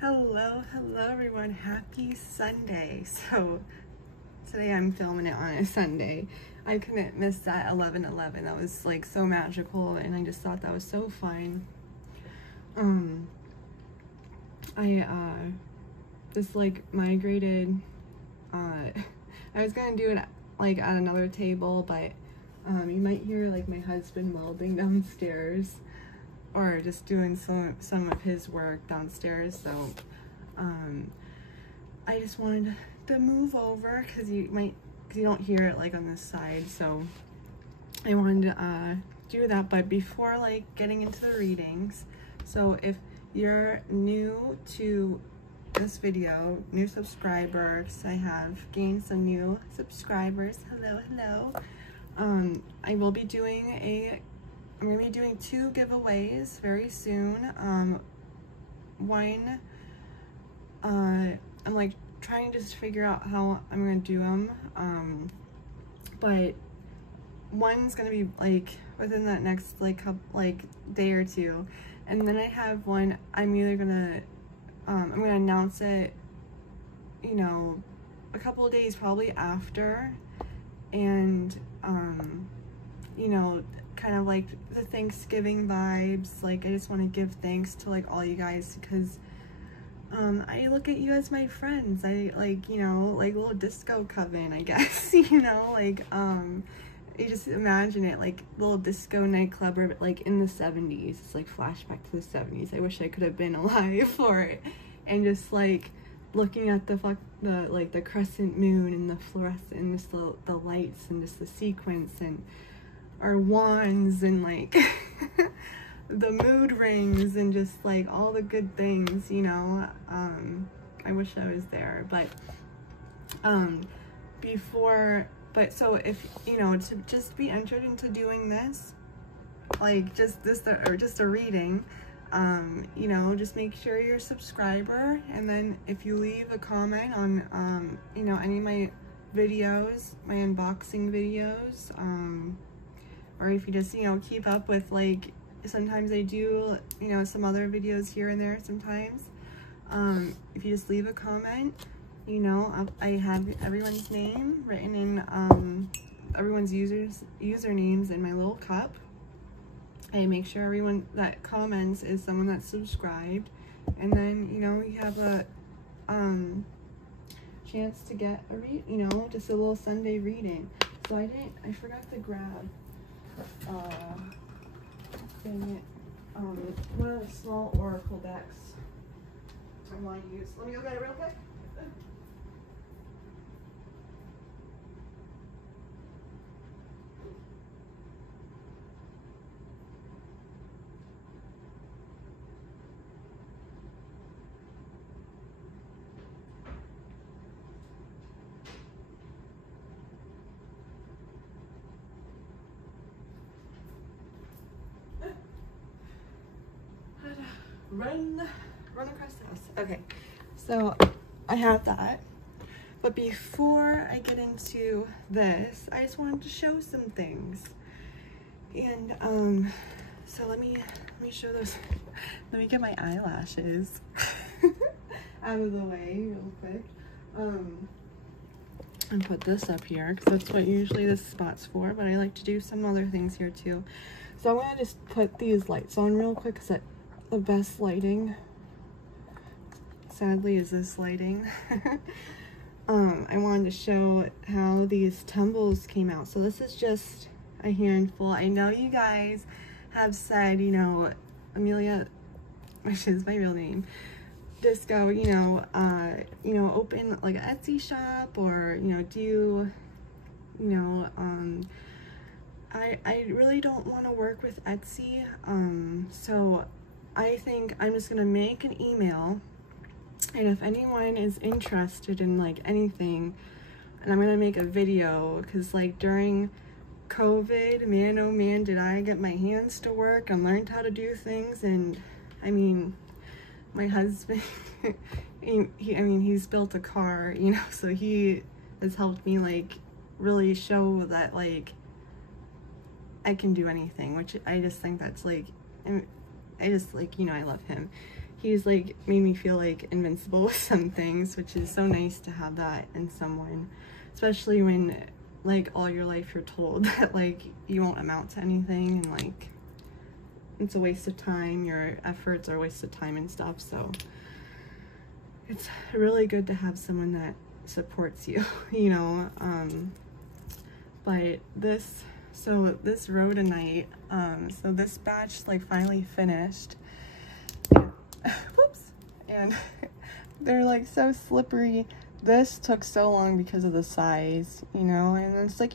Hello everyone, happy Sunday. So today I'm filming it on a Sunday. I couldn't miss that 11/11. That was like so magical and I just thought that was so fun. I just like migrated. I was gonna do it like at another table, but you might hear like my husband welding downstairs or just doing some of his work downstairs. So I just wanted to move over because you don't hear it like on this side. So I wanted to do that. But before like getting into the readings, so if you're new to this video, new subscribers, I have gained some new subscribers. Hello. I will be doing I'm gonna be doing 2 giveaways very soon. One, I'm like trying to just figure out how I'm gonna do them. But one's gonna be like within that next day or two, and then I have one I'm either gonna I'm gonna announce it, you know, a couple of days probably after, and you know, kind of like the Thanksgiving vibes. Like I just want to give thanks to like all you guys because I look at you as my friends. I like, you know, like a little disco coven, I guess. You know, like you just imagine it like little disco nightclub or like in the 70s. It's like flashback to the 70s. I wish I could have been alive for it. And just like looking at the crescent moon and the fluorescent and just the lights and just the sequence and our wands and like the mood rings and just like all the good things, you know. I wish I was there, but so if you know, to just be entered into doing this, like just a reading, you know, just make sure you're a subscriber, and then if you leave a comment on you know, any of my videos, my unboxing videos, or if you just, you know, keep up with, like, sometimes I do, you know, some other videos here and there sometimes. If you just leave a comment, you know, I have everyone's name written in, everyone's usernames in my little cup. I make sure everyone that comments is someone that's subscribed. And then, you know, you have a, chance to get you know, just a little Sunday reading. So I forgot to grab one of the small oracle decks I want to use. Let me go get it real quick. Run across the house. Okay, so I have that, but before I get into this, I just wanted to show some things. And so let me show those. Let me get my eyelashes out of the way real quick, and put this up here because that's what usually this spot's for, but I like to do some other things here too. So I'm gonna just put these lights on real quick because the best lighting, sadly, is this lighting. I wanted to show how these tumbles came out. So this is just a handful. I know you guys have said, you know, Amelia, which is my real name, just go, you know, open like an Etsy shop, or, you know, do, you know, I really don't want to work with Etsy, so I think I'm just gonna make an email, and if anyone is interested in like anything, and I'm gonna make a video, because like during COVID, man oh man did I get my hands to work and learned how to do things. And I mean, my husband I mean, he's built a car, you know, so he has helped me like really show that like I can do anything, which I just think that's like, I just like, you know, I love him. he's like made me feel like invincible with some things, which is so nice to have that in someone, especially when like all your life you're told that like you won't amount to anything and like it's a waste of time, your efforts are a waste of time and stuff. So it's really good to have someone that supports you, you know. But this rhodonite, so this batch like finally finished. Whoops. And they're like so slippery. This took so long because of the size, you know, and it's like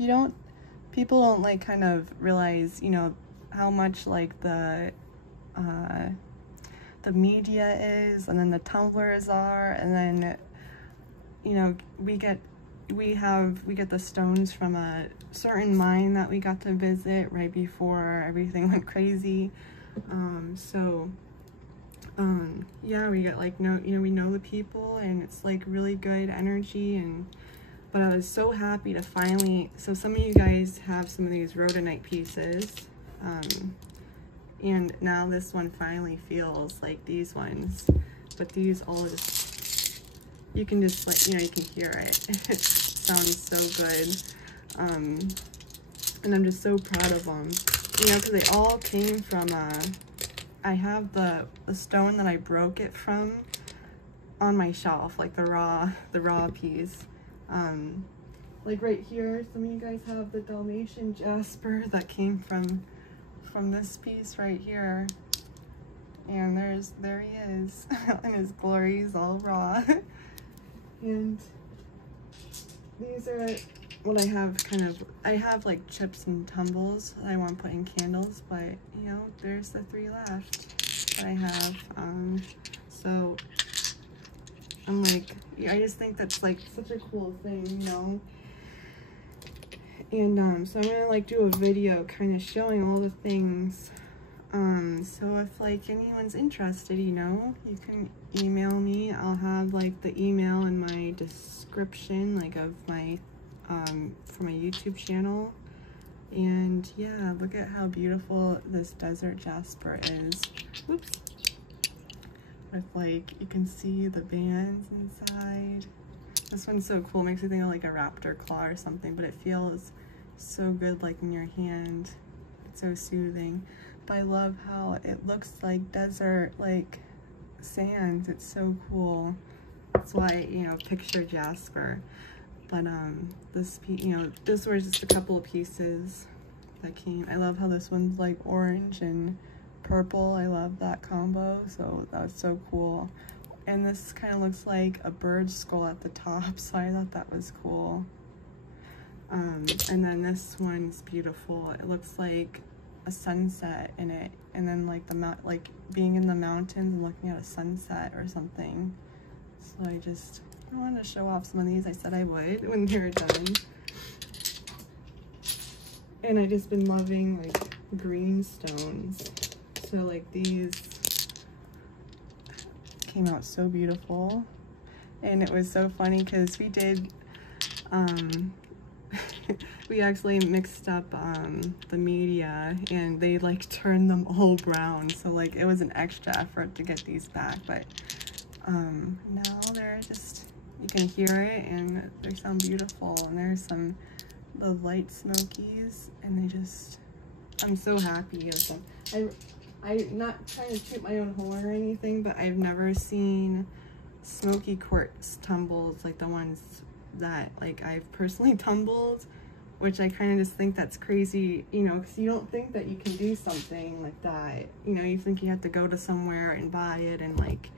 people don't like kind of realize, you know, how much like the media is, and then the tumblers are, and then, you know, we get the stones from a certain mine that we got to visit right before everything went crazy. Yeah, we get like, we know the people, and it's like really good energy. But I was so happy to finally, so some of you guys have some of these rhodonite pieces, and now this one finally feels like these ones, but these all just, you can just like, you know, you can hear it. It sounds so good. And I'm just so proud of them, you know, because they all came from, I have the stone that I broke it from on my shelf, like the raw piece. Like right here, some of you guys have the Dalmatian jasper that came from this piece right here. And there he is in his glory. He's all raw. And these are what I have I have like chips and tumbles that I want to put in candles, but you know, there's the 3 left that I have. So I'm like, I just think that's like such a cool thing, you know. And so I'm gonna like do a video kind of showing all the things. So if like anyone's interested, you know, you can email me. I'll have like the email in my description, like of my for my YouTube channel. And yeah, look at how beautiful this desert jasper is. Whoops. With like, you can see the bands inside. This one's so cool. It makes me think of like a raptor claw or something, but it feels so good like in your hand. It's so soothing. But I love how it looks like desert, like sand. It's so cool. That's why, you know, picture jasper. But this piece, you know, this was just a couple of pieces that came. I love how this one's like orange and purple. I love that combo. So that was so cool. And this kind of looks like a bird skull at the top, so I thought that was cool. And then this one's beautiful. It looks like a sunset in it, and then like like being in the mountains and looking at a sunset or something. So I wanted to show off some of these. I said I would when they're done. And I just been loving like green stones. So like these came out so beautiful. And it was so funny because we did we actually mixed up the media, and they like turned them all brown, so like it was an extra effort to get these back. But now they're just, you can hear it and they sound beautiful. And there's the light smokies, and they just, I'm so happy with them. I'm not trying to toot my own horn or anything, but I've never seen smoky quartz tumbles like the ones that like I've personally tumbled, which I kind of just think that's crazy, you know, because you don't think that you can do something like that. You know, you think you have to go to somewhere and buy it and like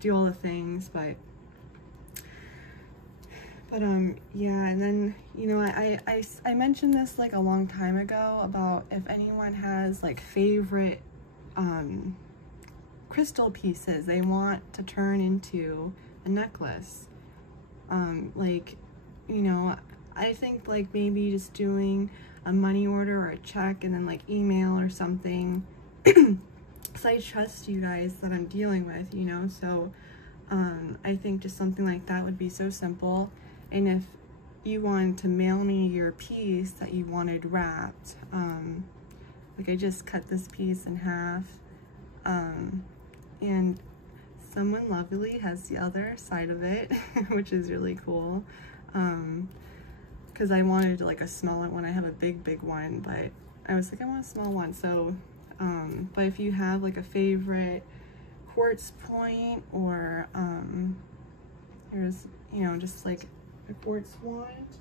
do all the things, but yeah. And then, you know, I mentioned this like a long time ago about if anyone has like favorite crystal pieces they want to turn into a necklace. Like, you know, I think like maybe just doing a money order or a check and then like email or something. So I trust you guys that I'm dealing with, you know, so I think just something like that would be so simple. And if you wanted to mail me your piece that you wanted wrapped, like I just cut this piece in half, and someone lovely has the other side of it, which is really cool. Because I wanted like a smaller one. I have a big one, but I was like, I want a small one. So, but if you have like a favorite quartz point, or there's, you know, just like a quartz wand,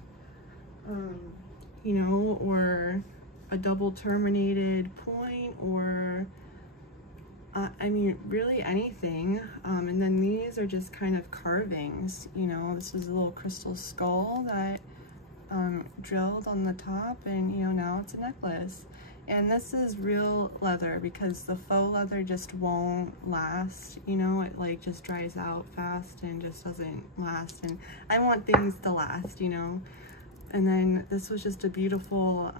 you know, or a double terminated point, or I mean, really anything. And then these are just kind of carvings, you know. This is a little crystal skull that drilled on the top, and you know, now it's a necklace. And this is real leather, because the faux leather just won't last, you know. It like just dries out fast and just doesn't last, and I want things to last, you know. And then this was just a beautiful,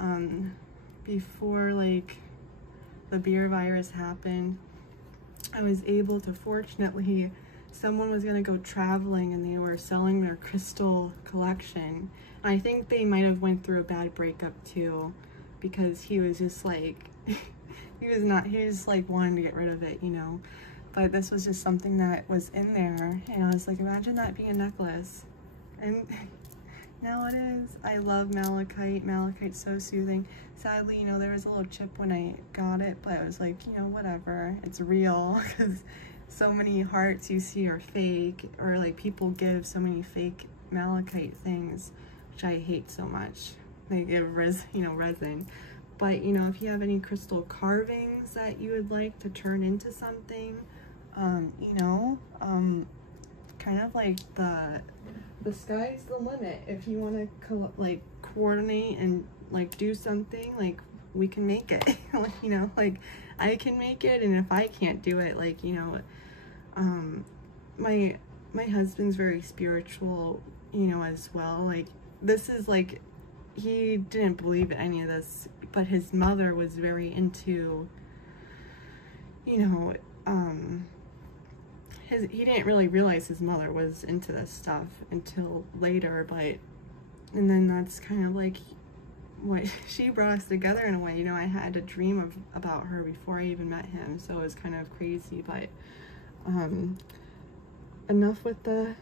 before like the beer virus happened, I was able to, fortunately, someone was gonna go traveling and they were selling their crystal collection. And I think they might have went through a bad breakup too, because he was just like, he was like wanting to get rid of it, you know. But this was just something that was in there, and I was like, imagine that being a necklace. And now it is. I love malachite. Malachite's so soothing. Sadly, you know, there was a little chip when I got it, but I was like, you know, whatever. It's real, because so many hearts you see are fake, or like people give so many fake malachite things, which I hate so much. They give resin. But, you know, if you have any crystal carvings that you would like to turn into something, you know, kind of like the sky's the limit. If you want to like coordinate and like do something, like we can make it. Like, you know, like I can make it, and if I can't do it, like, you know, my husband's very spiritual, you know, as well. Like, this is like, he didn't believe in any of this, but his mother was very into, you know, he didn't really realize his mother was into this stuff until later, but, and then that's kind of like what she brought us together in a way. You know, I had a dream about her before I even met him, so it was kind of crazy. But enough with the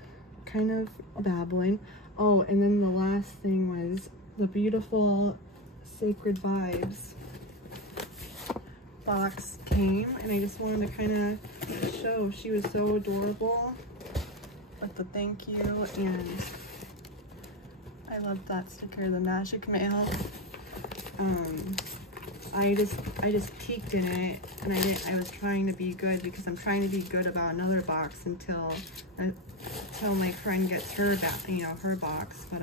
kind of babbling. Oh, and then the last thing was the beautiful Sacred Vibes box came, and I just wanted to kind of show. She was so adorable with the thank you, and I love that sticker, the magic mail. I just peeked in it, and I was trying to be good, because I'm trying to be good about another box until my friend gets her her box. But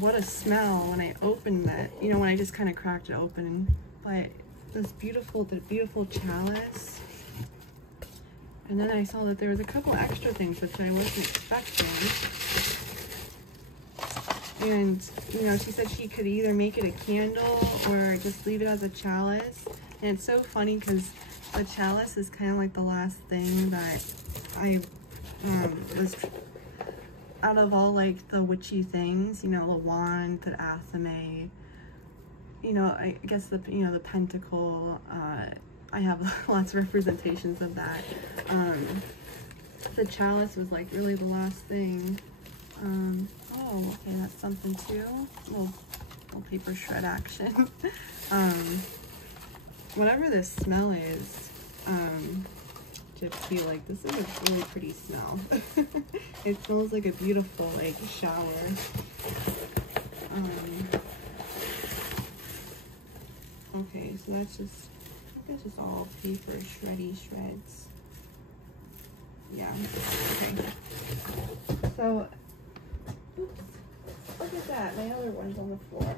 what a smell when I opened it, you know, when I just kind of cracked it open. But the beautiful chalice. And then I saw that there was a couple extra things which I wasn't expecting. And, you know, she said she could either make it a candle or just leave it as a chalice. And it's so funny because the chalice is kind of like the last thing that I was, out of all like the witchy things, you know, the wand, the athame, you know, I guess the, you know, the pentacle, I have lots of representations of that. The chalice was like really the last thing. Oh, okay, that's something too. Little paper shred action. Whatever this smell is, Gypsy, like, this is a really pretty smell. It smells like a beautiful, like, shower. Okay, so that's just, I think that's just all paper shreddy shreds. Yeah, okay. So, oops, look at that, my other one's on the floor.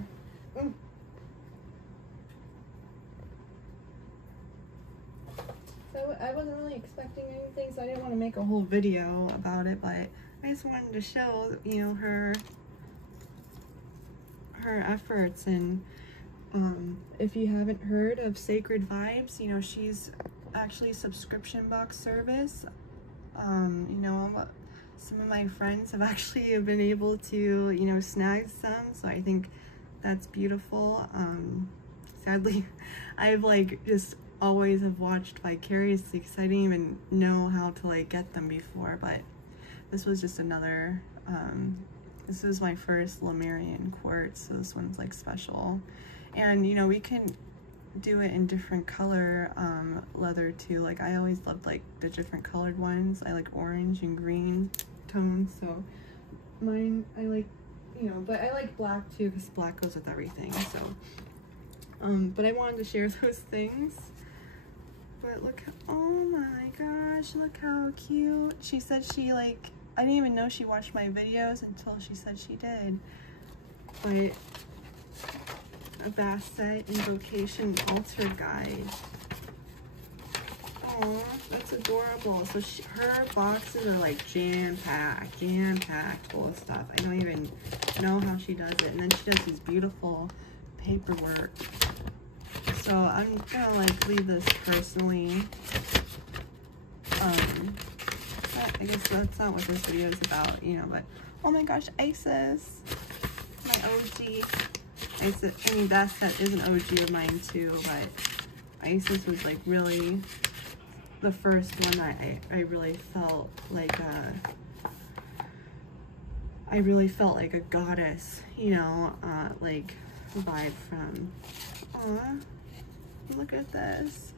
So I wasn't really expecting anything, so I didn't want to make a whole video about it, but I just wanted to show, you know, her efforts. And if you haven't heard of Sacred Vibes, you know, she's actually a subscription box service. You know, some of my friends have actually been able to, you know, snag some, so I think that's beautiful. Sadly, I've like just always have watched vicariously because I didn't even know how to like get them before, but this was just another, this was my first Lemurian quartz, so this one's like special. And you know, we can do it in different color leather too. Like I always loved like the different colored ones. I like orange and green tones, so mine I like, you know, but I like black too because black goes with everything. So but I wanted to share those things. But look, oh my gosh, look how cute. She said she like, I didn't even know she watched my videos until she said she did. But a Basset Invocation Altar Guide. Oh, that's adorable. So her boxes are like jam-packed full of stuff. I don't even know how she does it. And then she does these beautiful paperwork. So I'm gonna like leave this personally. I guess that's not what this video is about, you know, but oh my gosh, Isis, my OG. Isis, I mean, Basset is an OG of mine too, but Isis was like really the first one that I really felt like a goddess, you know, like vibe from. Aw, look at this.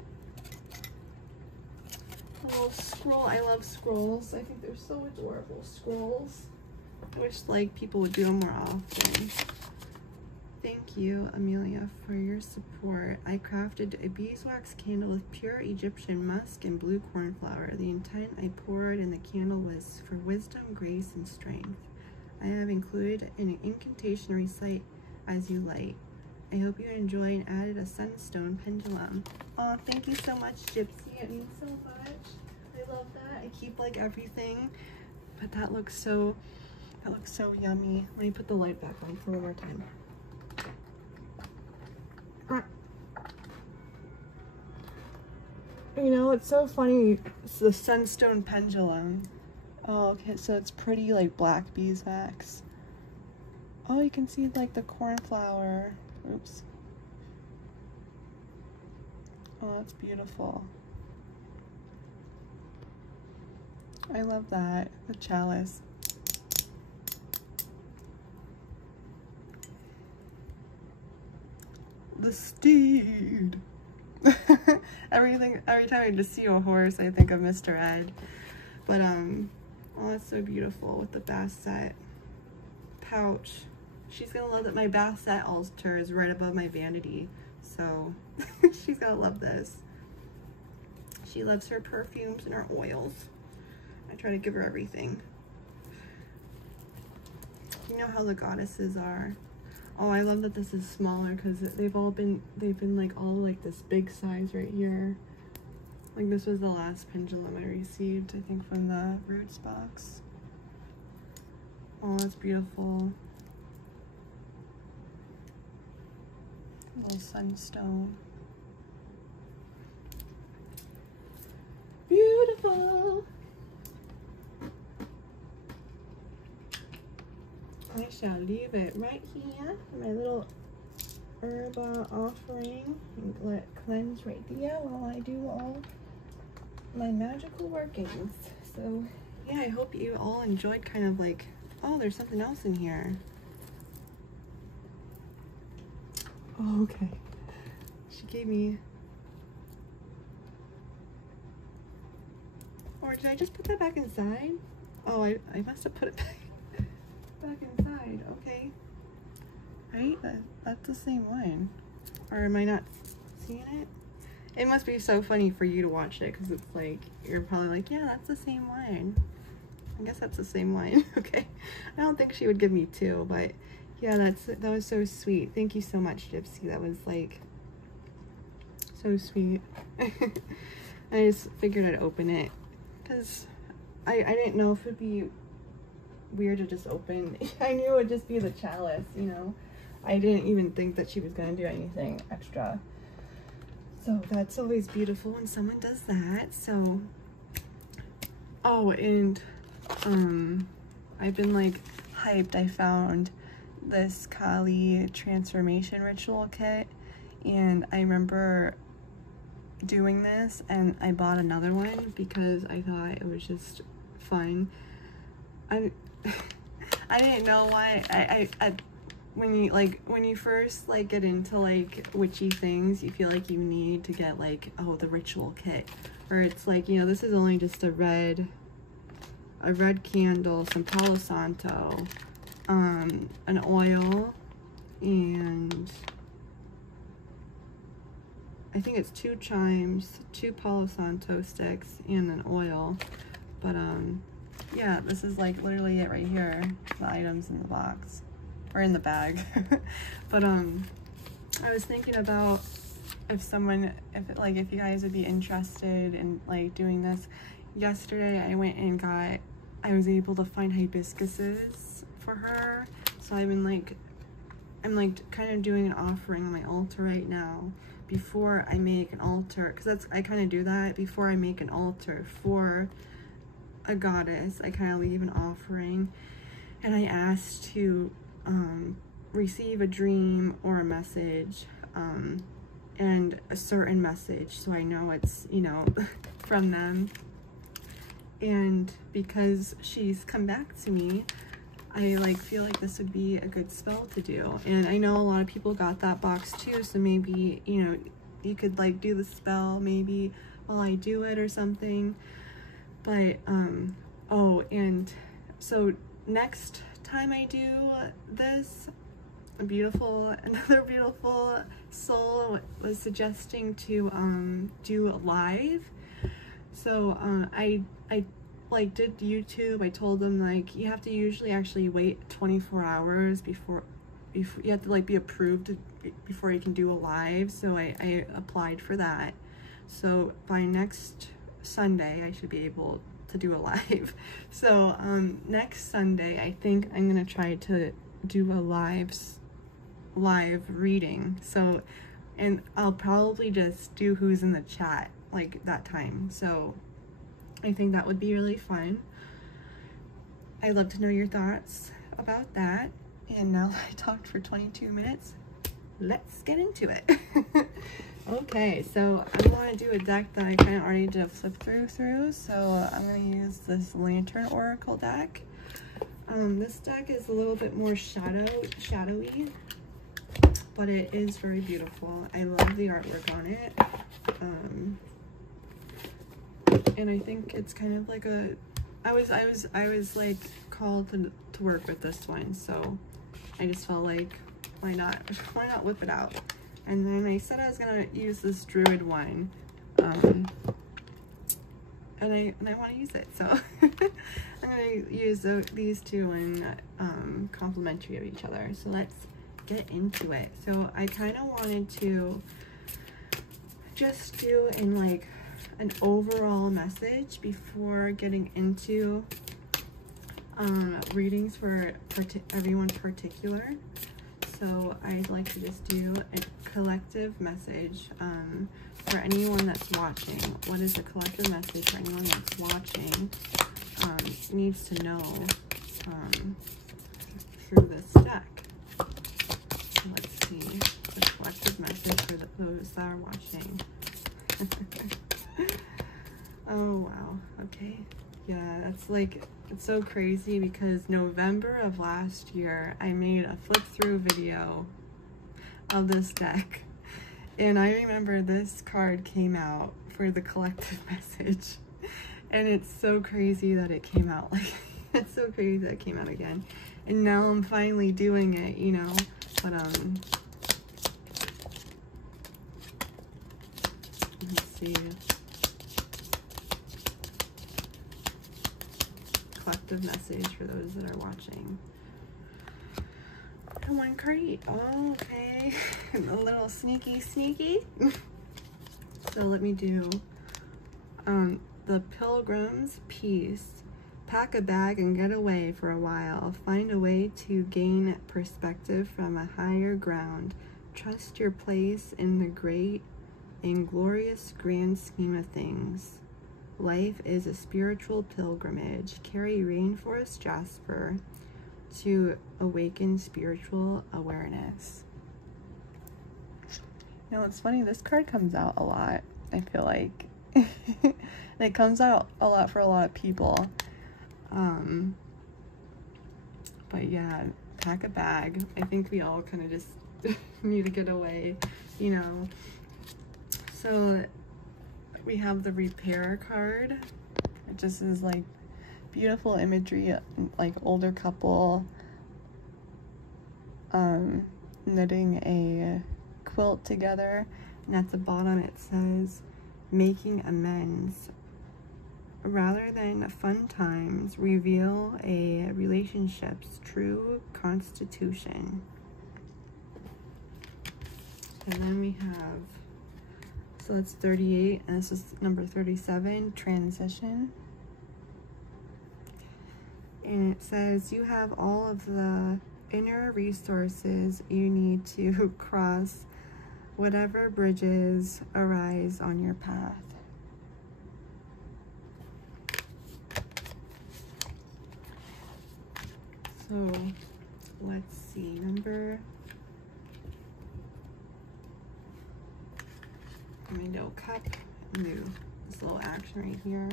A little scroll. I love scrolls. I think they're so adorable. Scrolls. I wish like people would do them more often. Thank you, Amelia, for your support. I crafted a beeswax candle with pure Egyptian musk and blue cornflower. The intent I poured in the candle was for wisdom, grace, and strength. I have included an incantation recite as you light. I hope you enjoy and added a sunstone pendulum. Oh, thank you so much, Gypsy. It means so much. I love that. I keep like everything, but that looks so yummy. Let me put the light back on for one more time. You know, it's so funny. It's the sunstone pendulum. Oh, okay, so it's pretty like black beeswax. Oh, you can see like the cornflower. Oops. Oh, that's beautiful. I love that. The chalice. The steed. Every time I just see a horse, I think of Mr. Ed. But oh, that's so beautiful with the Basset pouch. She's gonna love that my Basset altar is right above my vanity, so she's gonna love this. She loves her perfumes and her oils. I try to give her everything. You know how the goddesses are. Oh, I love that this is smaller because they've been like all like this big size right here. Like this was the last pendulum I received, I think, from the Roots box. Oh, that's beautiful. Little sunstone. Beautiful. I shall leave it right here. My little herb offering. And let it cleanse right there while I do all my magical workings. So yeah, I hope you all enjoyed kind of like, oh, there's something else in here. Oh, okay. She gave me, or did I just put that back inside? Oh, I must have put it back inside. Okay. Right? That's the same one. Or am I not seeing it? It must be so funny for you to watch it because it's like, you're probably like, yeah, that's the same one. I guess that's the same one. Okay. I don't think she would give me two, but yeah, that was so sweet. Thank you so much, Gypsy. That was like so sweet. I just figured I'd open it because I didn't know if it'd be weird to just open. I knew it would just be the chalice, you know. I didn't even think that she was gonna do anything extra. So that's always beautiful when someone does that. So, oh, and I've been like hyped. I found this Kali transformation ritual kit, and I remember doing this, and I bought another one because I thought it was just fun. I didn't know why. When you first like get into like witchy things, you feel like you need to get like, oh, the ritual kit, or it's like, you know, this is only just a red candle, some Palo Santo, an oil, and I think it's 2 chimes, 2 Palo Santo sticks, and an oil. But yeah, this is like literally it right here, the items in the box or in the bag. But I was thinking about if you guys would be interested in like doing this. Yesterday I went and I was able to find hibiscuses for her, so I'm kind of doing an offering on my altar right now before I make an altar, because I kind of do that before I make an altar for a goddess. I kind of leave an offering, and I asked to receive a dream or a message, and a certain message, so I know it's, you know, from them. And because she's come back to me, I like feel like this would be a good spell to do. And I know a lot of people got that box too, so maybe, you know, you could like do the spell maybe while I do it or something. But oh, and so next time I do this, another beautiful soul was suggesting to do a live. So I like did YouTube. I told them like you have to usually actually wait 24 hours before you have to like be approved before you can do a live. So I applied for that. So by next Sunday I should be able to do a live. So next Sunday I think I'm gonna try to do a live reading. So, and I'll probably just do who's in the chat like that time. So I think that would be really fun. I'd love to know your thoughts about that. And now I talked for 22 minutes. Let's get into it. Okay, so I want to do a deck that I kind of already did a flip through. So I'm going to use this Lantern Oracle deck. This deck is a little bit more shadowy, but it is very beautiful. I love the artwork on it. And I think it's kind of like I was like called to work with this one, so I just felt like why not whip it out. And then I said I was gonna use this Druid one, and I want to use it, so I'm gonna use these two in complementary of each other. So let's get into it. So I kind of wanted to just do in like an overall message before getting into readings for everyone particular. So I'd like to just do a collective message for anyone that's watching. What is a collective message for anyone that's watching needs to know through this deck? Let's see, the collective message for those that are watching. Oh wow, okay. Yeah, that's like, it's so crazy because November of last year I made a flip through video of this deck, and I remember this card came out for the collective message, and it's so crazy that it came out, like it's so crazy that it came out again, and now I'm finally doing it, you know. But let's see. Collective message for those that are watching. And one card each. Oh, okay. A little sneaky. So let me do the Pilgrim's Peace. Pack a bag and get away for a while. Find a way to gain perspective from a higher ground. Trust your place in the great and glorious grand scheme of things. Life is a spiritual pilgrimage. Carry Rainforest Jasper to awaken spiritual awareness. Now it's funny, this card comes out a lot. I feel like. It comes out a lot for a lot of people. But yeah, pack a bag. I think we all kind of just need to get away, you know. So we have the repair card. It just is like beautiful imagery, like older couple knitting a quilt together, and at the bottom it says making amends. Rather than fun times, reveal a relationship's true constitution. And then we have, so that's 38, and this is number 37, transition. And it says you have all of the inner resources you need to cross whatever bridges arise on your path. So let's see, number, my note cup, and do this little action right here.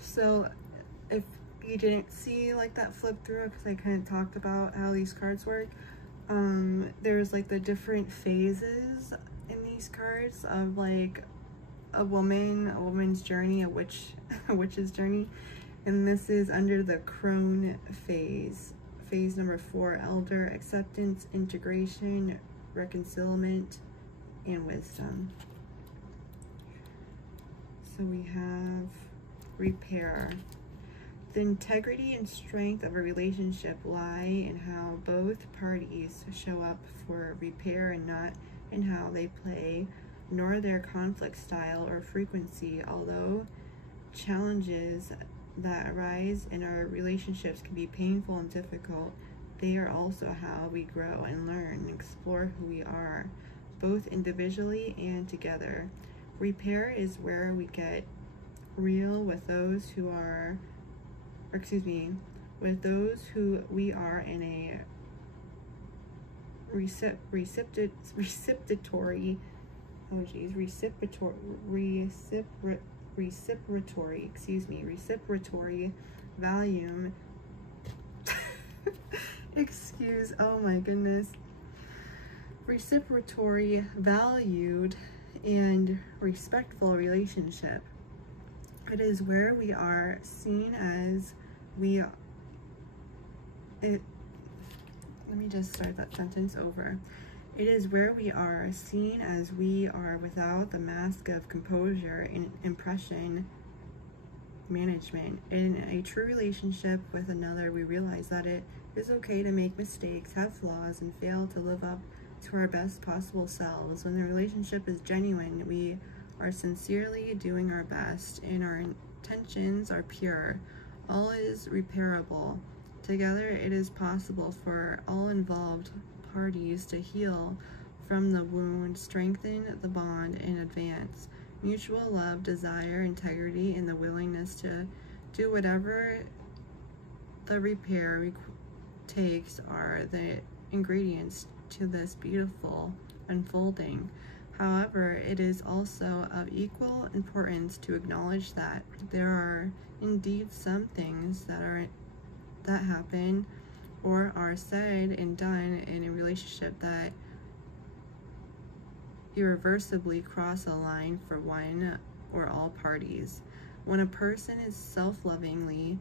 So if you didn't see like that flip through, because I kind of talked about how these cards work, there's like the different phases in these cards of like a woman's journey, a witch's journey, and this is under the crone phase number 4, elder, acceptance, integration, reconciliation, and wisdom. So we have repair. The integrity and strength of a relationship lie in how both parties show up for repair and not in how they play, nor their conflict style or frequency. Although challenges that arise in our relationships can be painful and difficult, they are also how we grow and learn and explore who we are, both individually and together. Repair is where we get real with those who are, with those who we are in a reciprocatory volume. Oh my goodness. Reciprocatory valued and respectful relationship. It is where we are seen as we are. Let me just start that sentence over. It is where we are seen as we are without the mask of composure and impression management. In a true relationship with another, we realize that it is okay to make mistakes, have flaws, and fail to live up to our best possible selves. When the relationship is genuine, we are sincerely doing our best and our intentions are pure. All is repairable. Together, it is possible for all involved parties to heal from the wound, strengthen the bond, and advance mutual love, desire, integrity, and the willingness to do whatever the repair takes are the ingredients to this beautiful unfolding. However, it is also of equal importance to acknowledge that there are indeed some things that happen or are said and done in a relationship that irreversibly cross a line for one or all parties. When a person is self-lovingly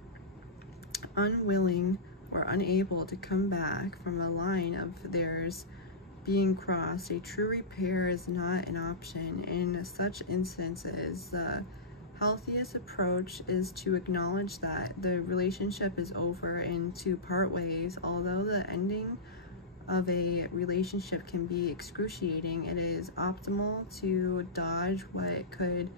unwilling or unable to come back from a line of theirs being crossed, a true repair is not an option. In such instances, the healthiest approach is to acknowledge that the relationship is over and to part ways. Although the ending of a relationship can be excruciating, it is optimal to dodge what could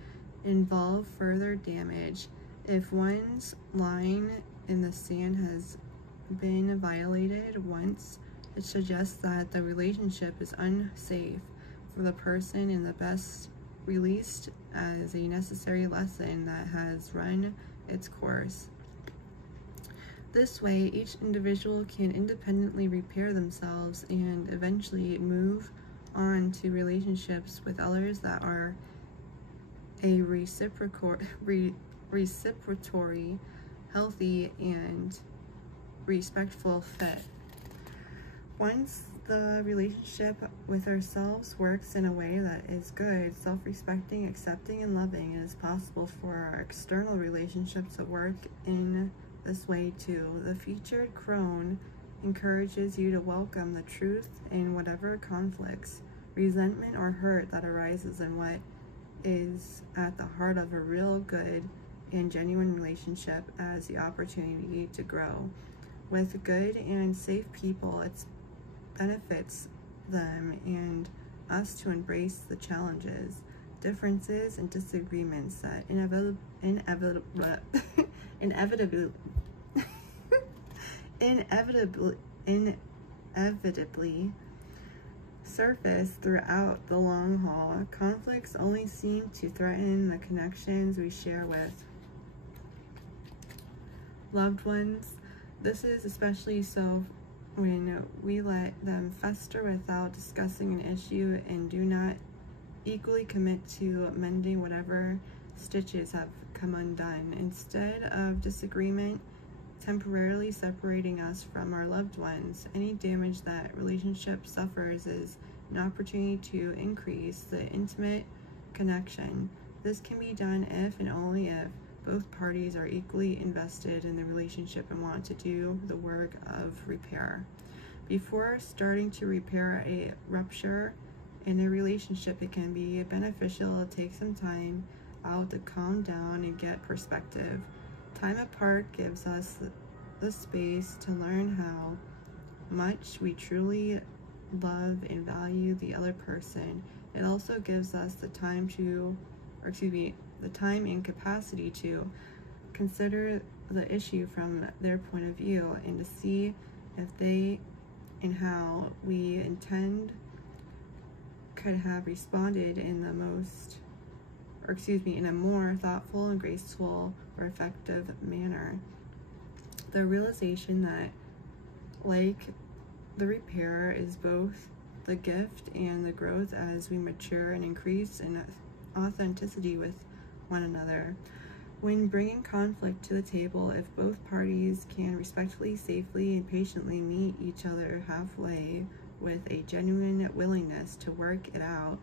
involve further damage. If one's line in the sand has been violated once, it suggests that the relationship is unsafe for the person and the best released as a necessary lesson that has run its course. This way, each individual can independently repair themselves and eventually move on to relationships with others that are a reciprocatory, healthy, and respectful fit. Once the relationship with ourselves works in a way that is good, self-respecting, accepting, and loving, it is possible for our external relationship to work in this way too. The featured crone encourages you to welcome the truth in whatever conflicts, resentment, or hurt that arises in what is at the heart of a real good and genuine relationship as the opportunity to grow. With good and safe people, it benefits them and us to embrace the challenges, differences, and disagreements that inevitably surface throughout the long haul. Conflicts only seem to threaten the connections we share with loved ones. This is especially so when we let them fester without discussing an issue and do not equally commit to mending whatever stitches have come undone. Instead of disagreement temporarily separating us from our loved ones, any damage that relationship suffers is an opportunity to increase the intimate connection. This can be done if and only if both parties are equally invested in the relationship and want to do the work of repair. Before starting to repair a rupture in a relationship, it can be beneficial to take some time out to calm down and get perspective. Time apart gives us the space to learn how much we truly love and value the other person. It also gives us the time and capacity to consider the issue from their point of view and to see if they and how we intend could have responded in a more thoughtful and graceful or effective manner. The realization that, like the repair, is both the gift and the growth as we mature and increase in authenticity with one another. When bringing conflict to the table, if both parties can respectfully, safely, and patiently meet each other halfway with a genuine willingness to work it out,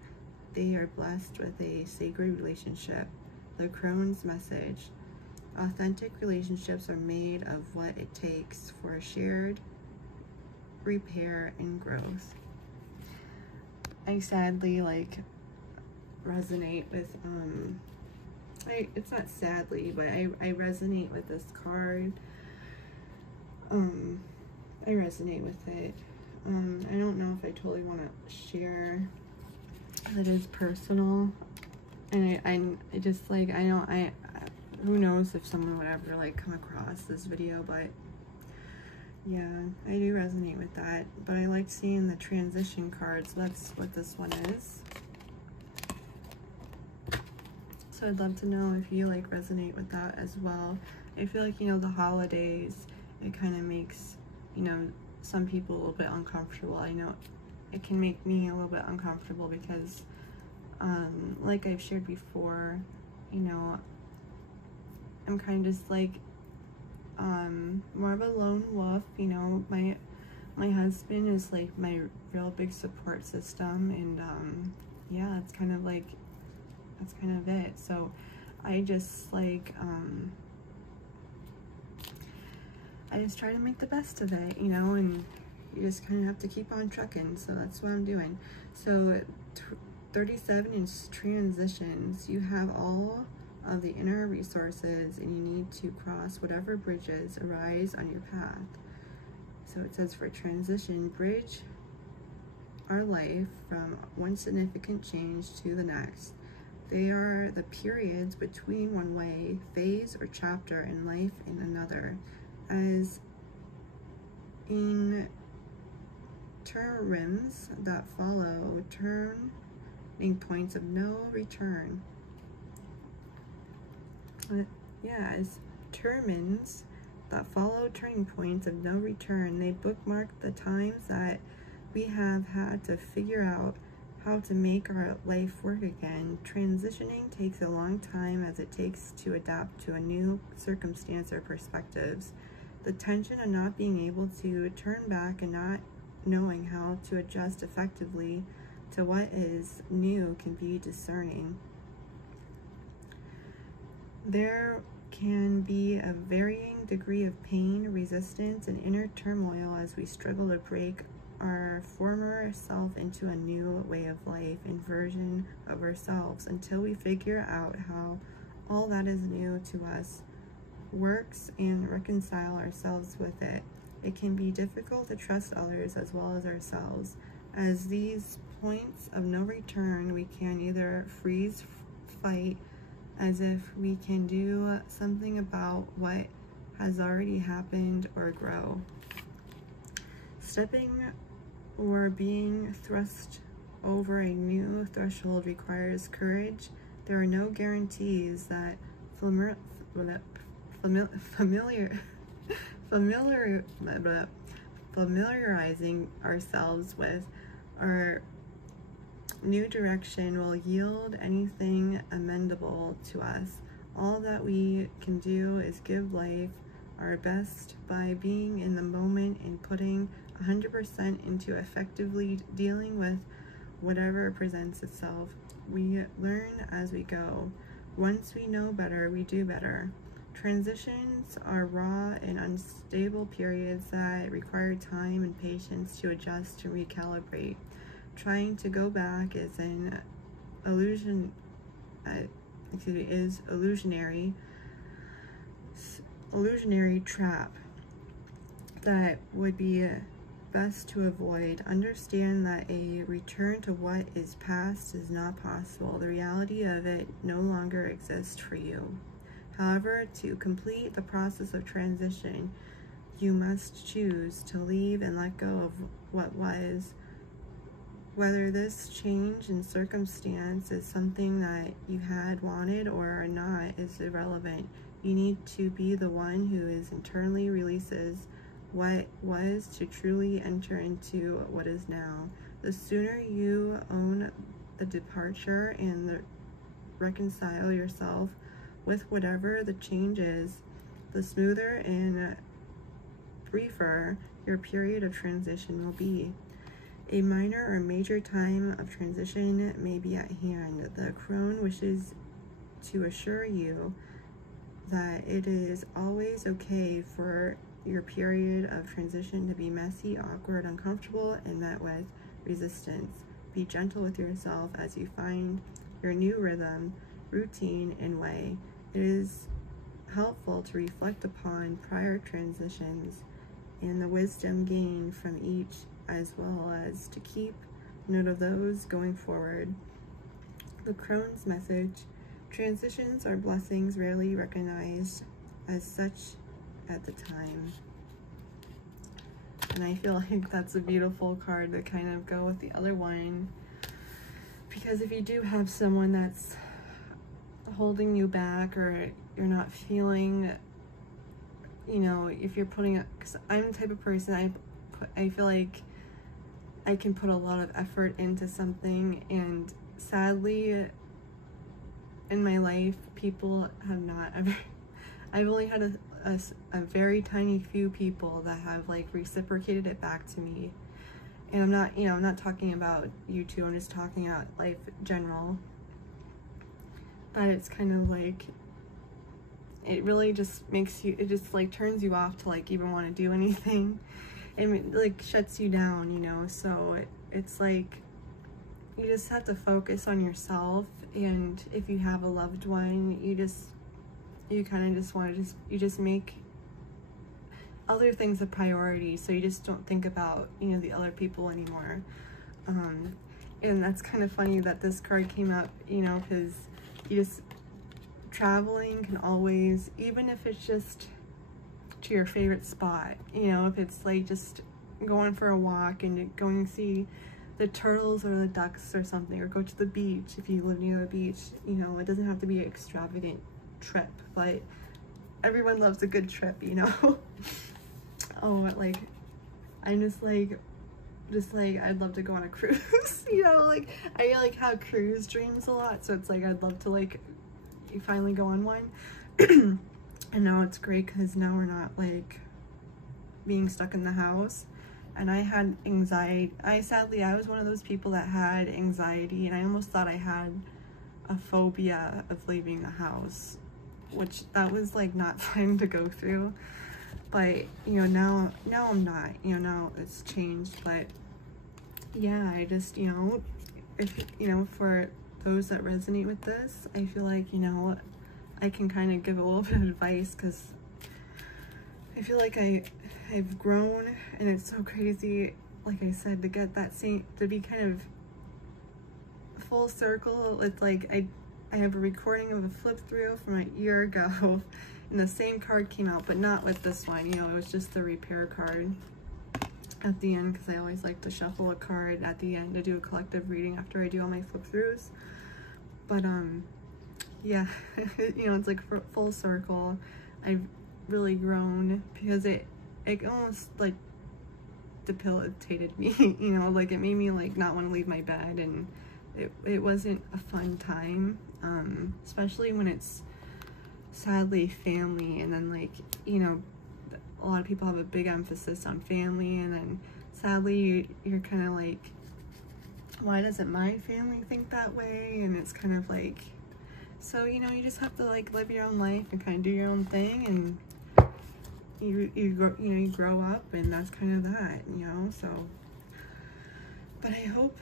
they are blessed with a sacred relationship. The crone's message: authentic relationships are made of what it takes for a shared repair and growth. I sadly resonate with it's not sadly, but I resonate with this card. I resonate with it. I don't know if I totally want to share. It is personal, and I just who knows if someone would ever come across this video, but yeah, I do resonate with that. But I like seeing the transition cards. That's what this one is. So I'd love to know if you resonate with that as well. I feel like, the holidays, it kind of makes, some people a little bit uncomfortable. I know it can make me a little bit uncomfortable because, like I've shared before, I'm kind of just more of a lone wolf. My husband is my real big support system, and yeah, that's kind of it. So I just I just try to make the best of it, and you just kind of have to keep on trucking. So that's what I'm doing. So 37 is transitions. You have all of the inner resources, and you need to cross whatever bridges arise on your path. So it says, for transition, bridge our life from one significant change to the next. They are the periods between one way, phase, or chapter in life and another, as in terms that follow turning points of no return. Yeah, as determines that follow turning points of no return. They bookmark the times that we have had to figure out how to make our life work again. Transitioning takes a long time, as it takes to adapt to a new circumstance or perspectives. The tension of not being able to turn back and not knowing how to adjust effectively to what is new can be discerning. There can be a varying degree of pain, resistance, and inner turmoil as we struggle to break our former self into a new way of life and version of ourselves, until we figure out how all that is new to us works and reconcile ourselves with it. It can be difficult to trust others as well as ourselves. As these points of no return, we can either freeze, fight, as if we can do something about what has already happened, or grow. Stepping or being thrust over a new threshold requires courage. There are no guarantees that familiarizing ourselves with our new direction will yield anything amendable to us. All that we can do is give life our best by being in the moment and putting 100% into effectively dealing with whatever presents itself. We learn as we go. Once we know better, we do better. Transitions are raw and unstable periods that require time and patience to adjust and recalibrate. Trying to go back is an illusionary trap that would be best to avoid. Understand that a return to what is past is not possible. The reality of it no longer exists for you. However, to complete the process of transition, you must choose to leave and let go of what was. Whether this change in circumstance is something that you had wanted or not is irrelevant. You need to be the one who is internally releases what was to truly enter into what is now. The sooner you own the departure and reconcile yourself with whatever the change is, the smoother and briefer your period of transition will be. A minor or major time of transition may be at hand. The crone wishes to assure you that it is always okay for your period of transition to be messy, awkward, uncomfortable, and met with resistance. Be gentle with yourself as you find your new rhythm, routine, and way. It is helpful to reflect upon prior transitions and the wisdom gained from each, as well as to keep note of those going forward. The crone's message: transitions are blessings rarely recognized as such at the time. And I feel like that's a beautiful card to kind of go with the other one, because if you do have someone that's holding you back, or you're not feeling, you know, if you're putting, because I'm the type of person, I feel like I can put a lot of effort into something, and sadly in my life people have not. I've only had a very tiny few people that have like reciprocated it back to me. And I'm not, you know, I'm not talking about you two, I'm just talking about life general. But it's kind of like, it really just makes you, it just like turns you off to like even want to do anything. It like shuts you down, you know. So it's like you just have to focus on yourself, and if you have a loved one, you kind of just want to you just make other things a priority, so you just don't think about, you know, the other people anymore. And that's kind of funny that this card came up, you know, because you just, traveling can always, even if it's just to your favorite spot, you know, if it's like just going for a walk and going to see the turtles or the ducks or something, or go to the beach if you live near the beach, you know, it doesn't have to be an extravagant trip, but everyone loves a good trip, you know. Oh, like I'm just like I'd love to go on a cruise. You know, like I like have cruise dreams a lot, so it's like I'd love to like finally go on one. And now it's great because now we're not like being stuck in the house. And I had anxiety. I was one of those people that had anxiety, and I almost thought I had a phobia of leaving the house, which that was like not fun to go through. But you know, now I'm not, you know, now it's changed. But yeah, I just, you know, if you know, for those that resonate with this, I feel like, you know, I can kind of give a little bit of advice, because I feel like I've grown, and it's so crazy, like I said, to get that to be kind of full circle. It's like I have a recording of a flip through from a year ago, and the same card came out, but not with this one, you know, it was just the repair card at the end, because I always like to shuffle a card at the end to do a collective reading after I do all my flip throughs. But yeah, you know, it's like full circle. I've really grown, because it almost like debilitated me, you know, like it made me like not want to leave my bed, and it wasn't a fun time, especially when it's sadly family, and then like, you know, a lot of people have a big emphasis on family, and then sadly you're kind of like, why doesn't my family think that way? And it's kind of like, so, you know, you just have to like live your own life and kind of do your own thing, and you grow up, and that's kind of that, you know. So, but I hope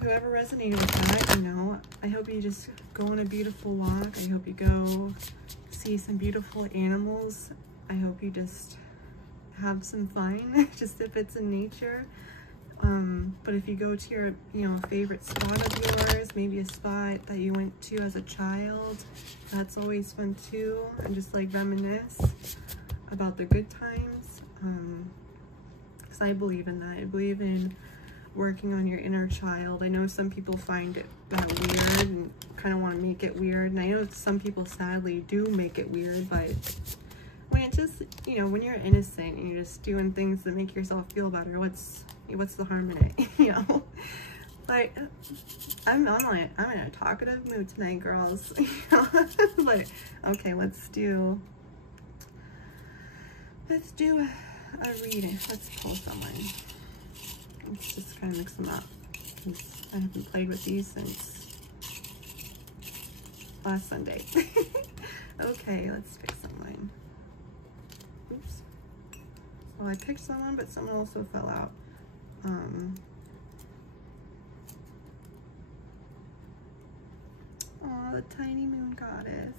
whoever resonated with that, you know, I hope you just go on a beautiful walk. I hope you go see some beautiful animals. I hope you just have some fun, just if it's in nature. But if you go to your, you know, favorite spot of yours, maybe a spot that you went to as a child, that's always fun too, and just like reminisce about the good times, because I believe in that. I believe in working on your inner child. I know some people find that weird and kind of want to make it weird, and I know some people sadly do make it weird, but when it just, you know, when you're innocent and you're just doing things that make yourself feel better, what's the harm in it? You know. But I'm in a talkative mood tonight, girls. You know? But okay, let's do a reading. Let's pull someone. Let's just kind of mix them up, because I haven't played with these since last Sunday. Okay, let's pick someone. Oops. Well, I picked someone, but someone also fell out. Oh, the tiny moon goddess.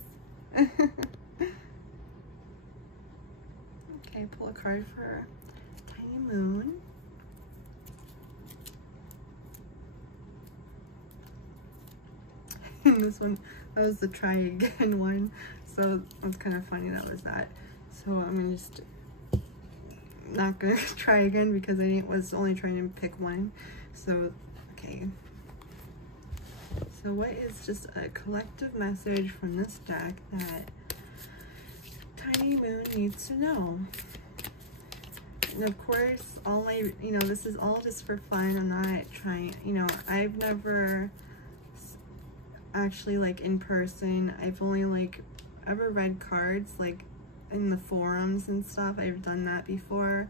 Okay, pull a card for tiny moon. And this one, that was the try again one, so it's kind of funny that was that. So I'm just not gonna try again, because I was only trying to pick one. So okay, so what is just a collective message from this deck that tiny moon needs to know? And of course, all my, you know, this is all just for fun. I'm not trying, you know, I've never actually like in person, I've only like ever read cards like in the forums and stuff. I've done that before,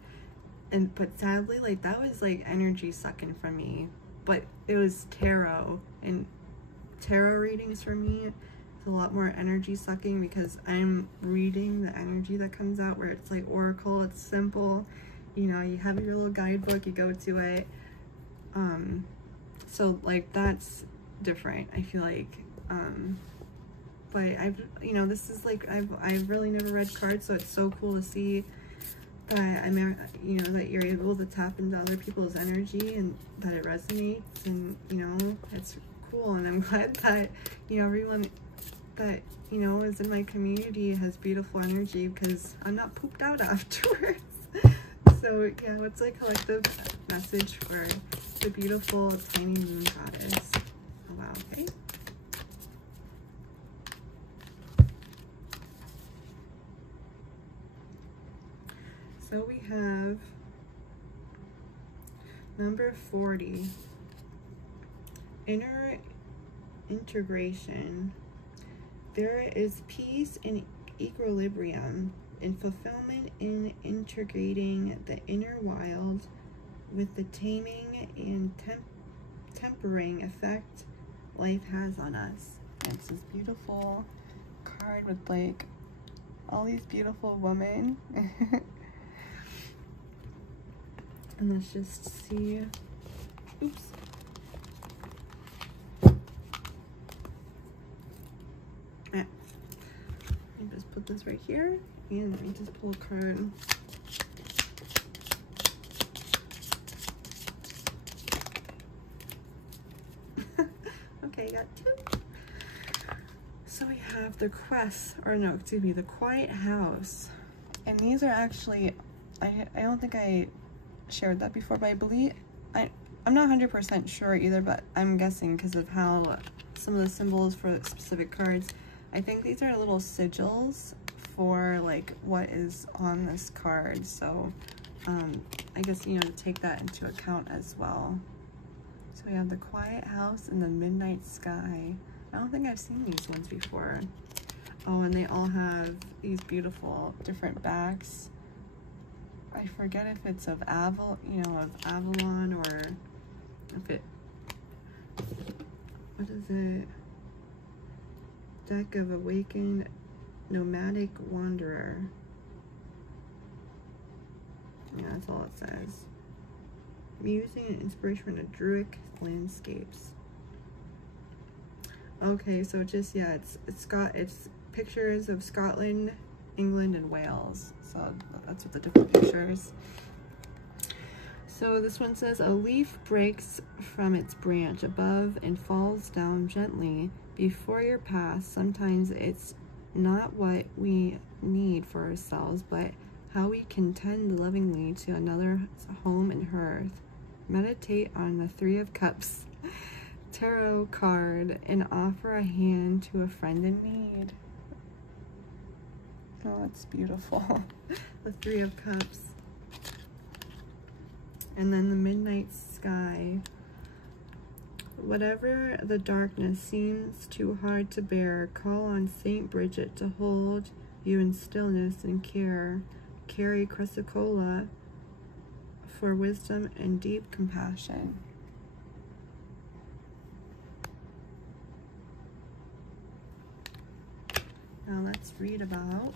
but sadly, like that was like energy sucking from me. But it was tarot, and tarot readings for me is a lot more energy sucking, because I'm reading the energy that comes out, where it's like oracle, it's simple, you know, you have your little guidebook, you go to it. So like that's different, I feel like. But I've, you know, this is like, I've really never read cards, so it's so cool to see that I'm, you know, that you're able to tap into other people's energy, and that it resonates, and, you know, it's cool. And I'm glad that, you know, everyone that, you know, is in my community has beautiful energy, because I'm not pooped out afterwards. So yeah, what's a collective message for the beautiful tiny moon goddess? Oh wow, okay. So we have number 40, inner integration. There is peace and equilibrium and fulfillment in integrating the inner wild with the taming and tempering effect life has on us. And it's this beautiful card with like all these beautiful women. And let's just see. Oops. Let me just put this right here, and let me just pull a card. Okay, got two. So we have the quest, or no, excuse me, the quiet house. And these are actually, I don't think I shared that before, but I believe, I'm not 100% sure either, but I'm guessing because of how some of the symbols for specific cards. I think these are little sigils for like what is on this card. So I guess, you know, to take that into account as well. So we have the quiet house and the midnight sky. I don't think I've seen these ones before. Oh, and they all have these beautiful different backs. I forget if it's of Avalon, or if it, what is it? Deck of Awakened Nomadic Wanderer. Yeah, that's all it says. Musing and inspiration from the Druid landscapes. Okay, so just, yeah, it's pictures of Scotland, England, and Wales. So that's what the different pictures. So this one says, a leaf breaks from its branch above and falls down gently before your path. Sometimes it's not what we need for ourselves, but how we can tend lovingly to another's home and hearth. Meditate on the Three of Cups tarot card and offer a hand to a friend in need. Oh, it's beautiful. The Three of Cups. And then the midnight sky. Whatever the darkness seems too hard to bear, call on Saint Bridget to hold you in stillness and care. Carry Chrysocolla for wisdom and deep compassion. Now let's read about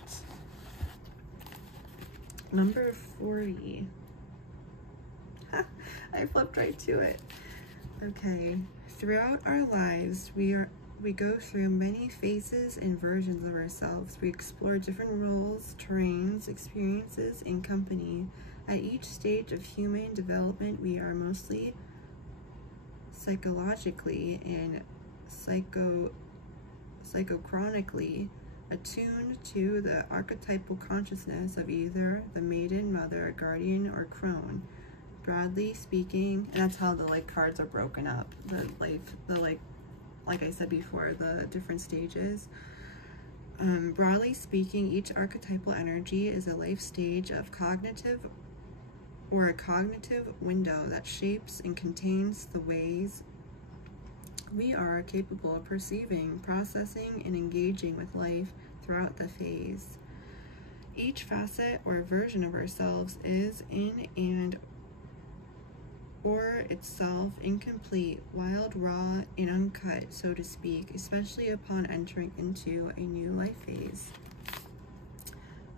number 40. I flipped right to it. Okay. Throughout our lives, we go through many phases and versions of ourselves. We explore different roles, terrains, experiences, and company. At each stage of human development, we are mostly psychologically and psychochronically attuned to the archetypal consciousness of either the maiden, mother, guardian, or crone. Broadly speaking, and that's how the like cards are broken up. Like I said before, the different stages. Broadly speaking, each archetypal energy is a life stage of cognitive or a cognitive window that shapes and contains the ways we are capable of perceiving, processing, and engaging with life throughout the phase. Each facet or version of ourselves is in and or itself incomplete, wild, raw, and uncut, so to speak, especially upon entering into a new life phase.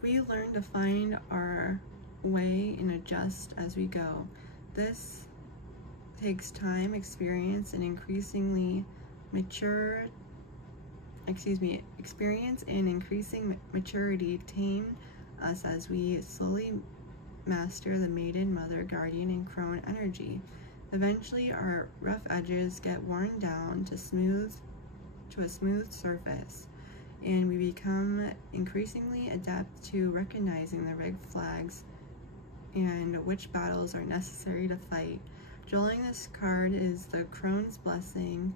We learn to find our way and adjust as we go. This takes time, experience, and increasing maturity tame us as we slowly master the maiden, mother, guardian, and crone energy. Eventually, our rough edges get worn down to a smooth surface, and we become increasingly adept to recognizing the red flags and which battles are necessary to fight. Drawing this card is the crone's blessing.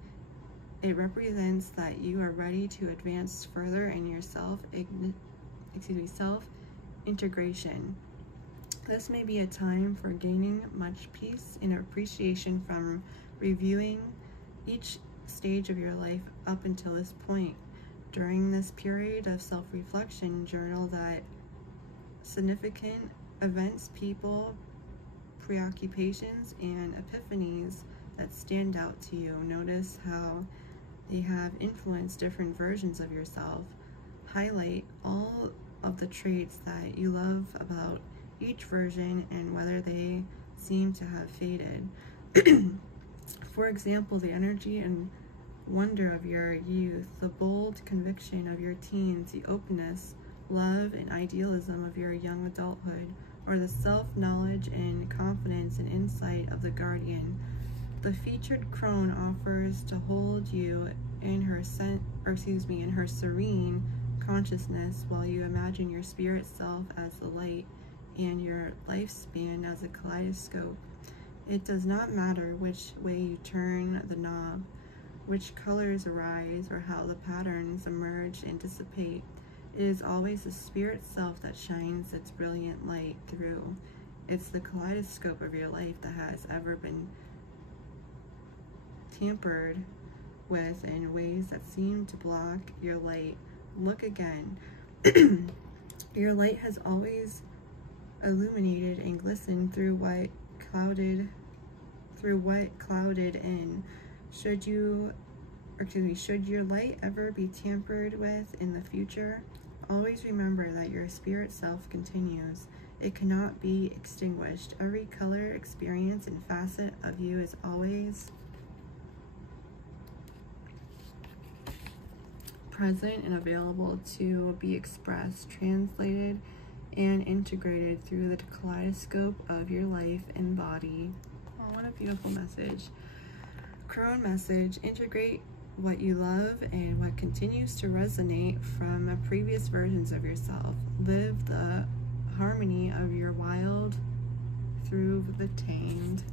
It represents that you are ready to advance further in your self-integration. This may be a time for gaining much peace and appreciation from reviewing each stage of your life up until this point. During this period of self-reflection, journal that significant events, people, preoccupations, and epiphanies that stand out to you. Notice how they have influenced different versions of yourself. Highlight all of the traits that you love about each version and whether they seem to have faded. For example, the energy and wonder of your youth, the bold conviction of your teens, the openness, love, and idealism of your young adulthood, or the self-knowledge and confidence and insight of the guardian. The featured crone offers to hold you in her in her serene consciousness while you imagine your spirit self as the light and your lifespan as a kaleidoscope. It does not matter which way you turn the knob, which colors arise, or how the patterns emerge and dissipate. It is always the spirit self that shines its brilliant light through. It's the kaleidoscope of your life that has ever been tampered with in ways that seem to block your light. Look again. Your light has always illuminated and glistened through what clouded in. Should your light ever be tampered with in the future, always remember that your spirit self continues. It cannot be extinguished. Every color, experience, and facet of you is always present and available to be expressed, translated, and integrated through the kaleidoscope of your life and body. Oh, what a beautiful message. Crone message: integrate what you love and what continues to resonate from previous versions of yourself. Live the harmony of your wild through the tamed.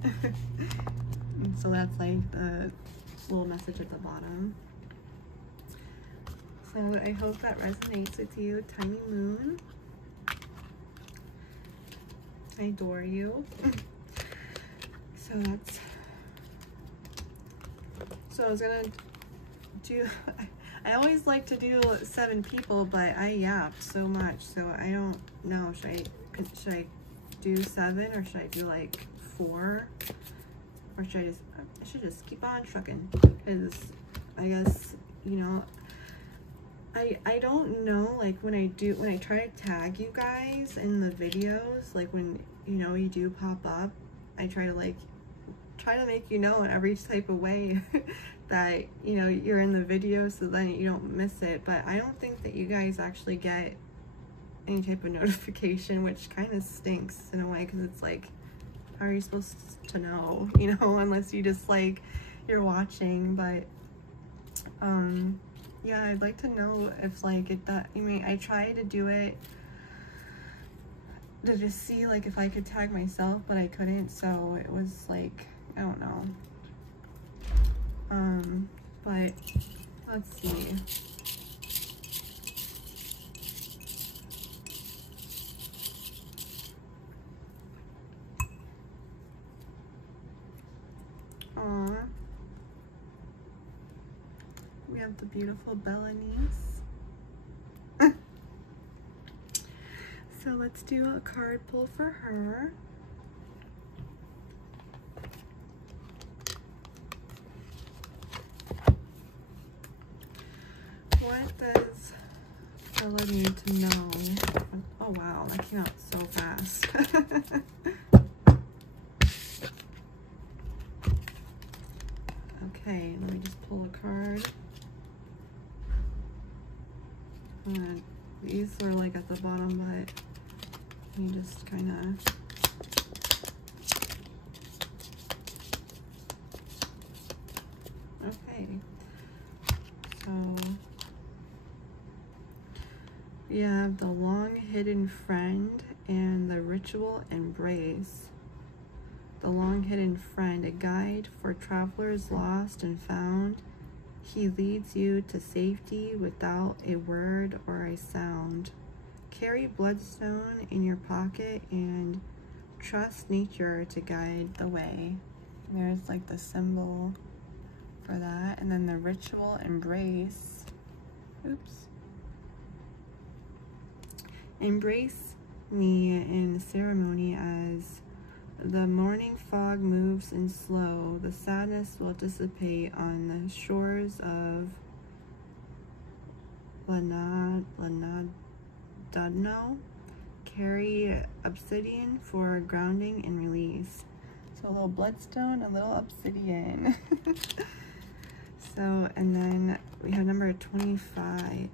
So that's like the little message at the bottom. So I hope that resonates with you, Tiny Moon. I adore you. So I was gonna do, I always like to do 7 people, but I yapped so much, so I don't know. Should I do 7, or should I do like 4, or should I should just keep on trucking? Because I guess, you know, I don't know, like when I try to tag you guys in the videos, like when, you know, you do pop up, I try to make you know in every type of way that, you know, you're in the video, so then you don't miss it. But I don't think that you guys actually get any type of notification, which kind of stinks in a way, because it's like, how are you supposed to know, you know, unless you just like, you're watching. But yeah, I'd like to know if like I try to do it to just see like if I could tag myself, but I couldn't, so it was like, I don't know. But let's see. Aww. We have the beautiful BellaNece. So let's do a card pull for her. What does Bella need to know? Oh wow, that came out so fast. Okay, let me just pull a card. These are like at the bottom, but you just kind of... Okay, so we have the long hidden friend and the ritual embrace. The long hidden friend, a guide for travelers lost and found. He leads you to safety without a word or a sound. Carry bloodstone in your pocket and trust nature to guide the way. There's like the symbol for that. And then the ritual embrace. Oops. Embrace me in ceremony as the morning fog moves in slow. The sadness will dissipate on the shores of Lanadno. Carry obsidian for grounding and release. So a little bloodstone, a little obsidian. So, and then we have number 35.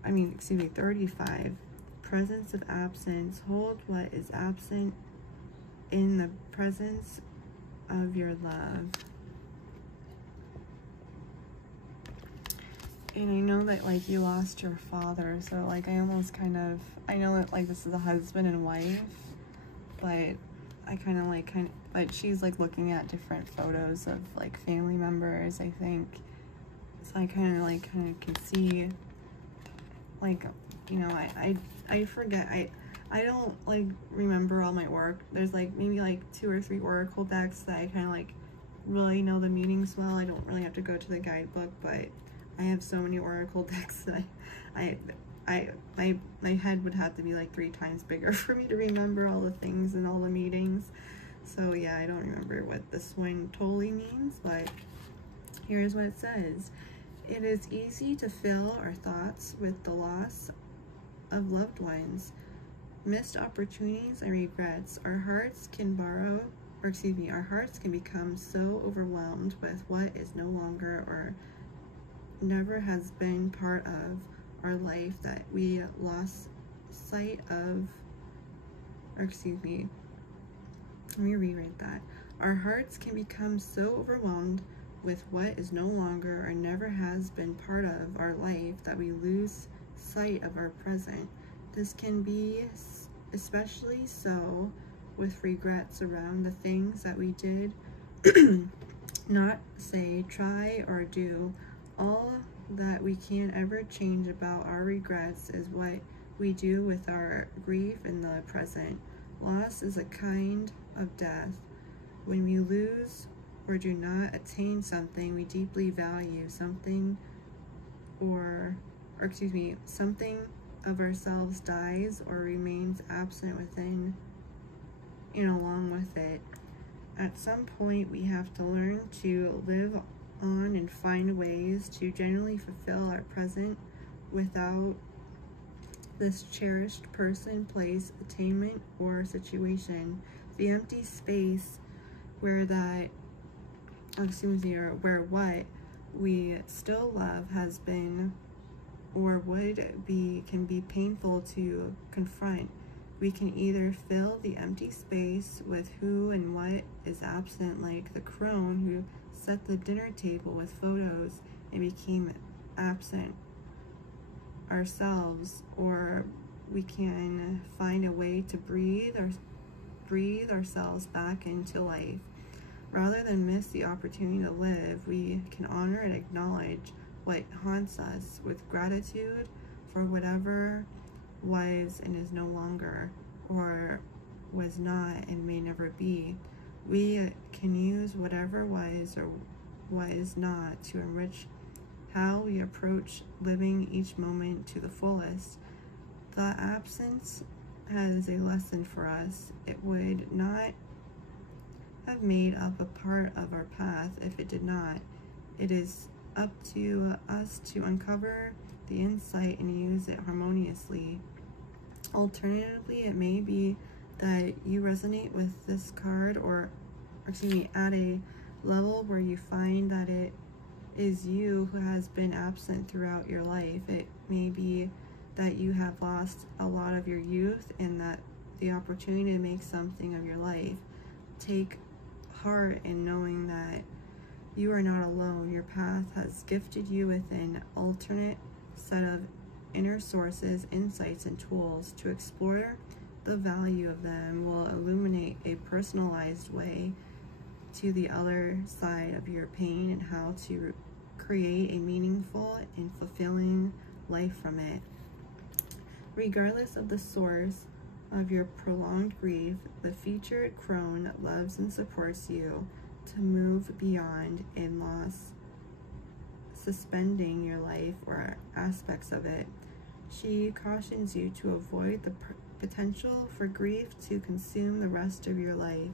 Presence of absence. Hold what is absent in the presence of your love. And I know that like you lost your father, so like I almost kind of, I know that like this is a husband and wife, but I but she's like looking at different photos of like family members, I think. So I kind of can see, like, you know, I forget, I don't like remember all my work. There's like maybe like 2 or 3 oracle decks that I kind of like really know the meanings well. I don't really have to go to the guidebook, but I have so many oracle decks that my head would have to be like 3 times bigger for me to remember all the things and all the meetings. So yeah, I don't remember what this one totally means, but here's what it says. It is easy to fill our thoughts with the loss of loved ones, missed opportunities and regrets. Our hearts can become so overwhelmed with what is no longer or never has been part of our life that we lost sight of, let me rewrite that. Our hearts can become so overwhelmed with what is no longer or never has been part of our life that we lose sight of our present. This can be especially so with regrets around the things that we did not say, try, or do. All that we can ever change about our regrets is what we do with our grief in the present. Loss is a kind of death. When we lose or do not attain something we deeply value, something of ourselves dies or remains absent within and along with it. At some point, we have to learn to live on and find ways to genuinely fulfill our present without this cherished person, place, attainment, or situation. The empty space where what we still love has been or would be can be painful to confront. We can either fill the empty space with who and what is absent, like the crone who set the dinner table with photos and became absent ourselves, or we can find a way to breathe ourselves back into life. Rather than miss the opportunity to live, we can honor and acknowledge what haunts us with gratitude for whatever was and is no longer, or was not and may never be. We can use whatever was or was not to enrich how we approach living each moment to the fullest. The absence has a lesson for us. It would not have made up a part of our path if it did not. It is up to us to uncover the insight and use it harmoniously. Alternatively, it may be that you resonate with this card at a level where you find that it is you who has been absent throughout your life. It may be that you have lost a lot of your youth and that the opportunity to make something of your life. Take heart in knowing that you are not alone. Your path has gifted you with an alternate set of inner sources, insights, and tools. To explore the value of them will illuminate a personalized way to the other side of your pain and how to create a meaningful and fulfilling life from it. Regardless of the source of your prolonged grief, the featured crone loves and supports you to move beyond in-loss, suspending your life or aspects of it. She cautions you to avoid the potential for grief to consume the rest of your life